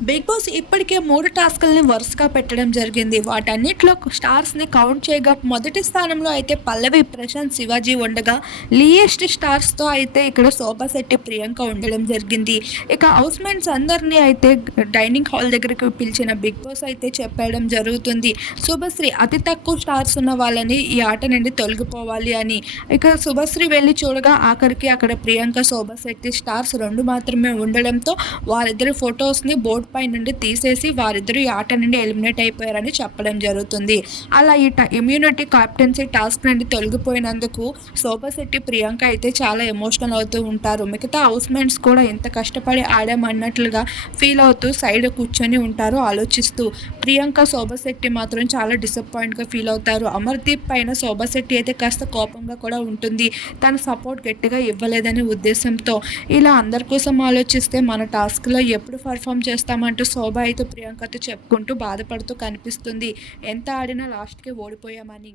Big boss ఇప్పటికే 3 టాస్కుల్ని వరుసగా పెట్టడం జరిగింది. వాటన్నిటిలో స్టార్స్‌ని కౌంట్ చేయగా మొదటి స్థానంలో అయితే పల్లవి, ప్రశాంత్, శివాజీ ఉండగా లీయెస్ట్ స్టార్స్‌తో అయితే ఇక్కడ శోభా శెట్టి, ప్రియాంక ఉండడం జరిగింది. ఇక హౌస్‌మేట్స్ అందరినీ అయితే డైనింగ్ హాల్ దగ్గరికి పిలిచిన బిగ్ బాస్ అయితే చెప్పడం జరుగుతుంది. శుభశ్రీ అతి తక్కువ స్టార్స్ ఉన్న వాళ్ళని ఈ ఆట నుండి తొలగిపోవాలి అని. ఇక శుభశ్రీ వెళ్ళి చూడగా ఆఖరికి అక్కడ ప్రియాంక, శోభా శెట్టి స్టార్స్ 2 మాత్రమే ఉండడంతో వారిద్దరి ఫొటోస్‌ని బోర్డ్ పై నుండి తీసేసి వారిద్దరూ ఈ ఆట నుండి ఎలిమినేట్ అయిపోయారని చెప్పడం జరుగుతుంది. అలా ఈ ఇమ్యూనిటీ కెప్టెన్సీ టాస్క్ నుండి తొలగిపోయినందుకు శోభా శెట్టి, ప్రియాంక అయితే చాలా ఎమోషనల్ అవుతూ ఉంటారు. మిగతా హౌస్‌మేట్స్ కూడా ఎంత కష్టపడి ఆడామన్నట్లుగా ఫీల్ అవుతూ సైడ్ కూర్చొని ఉంటారు ఆలోచిస్తూ. ప్రియాంక, శోభా శెట్టి మాత్రం చాలా డిసప్పాయింట్‌గా ఫీల్ అవుతారు. అమర్దీప్ పైన శోభా శెట్టి అయితే కాస్త కోపంగా కూడా ఉంటుంది. తన సపోర్ట్ గట్టిగా ఇవ్వలేదనే ఉద్దేశంతో. ఇలా అందరి కోసం ఆలోచిస్తే మన టాస్క్‌లో ఎప్పుడు పర్ఫామ్ చేస్తామంటూ శోభ అయితే ప్రియాంకతో చెప్పుకుంటూ బాధపడుతూ కనిపిస్తుంది. ఎంత ఆడినా లాస్ట్‌కి ఓడిపోయామని.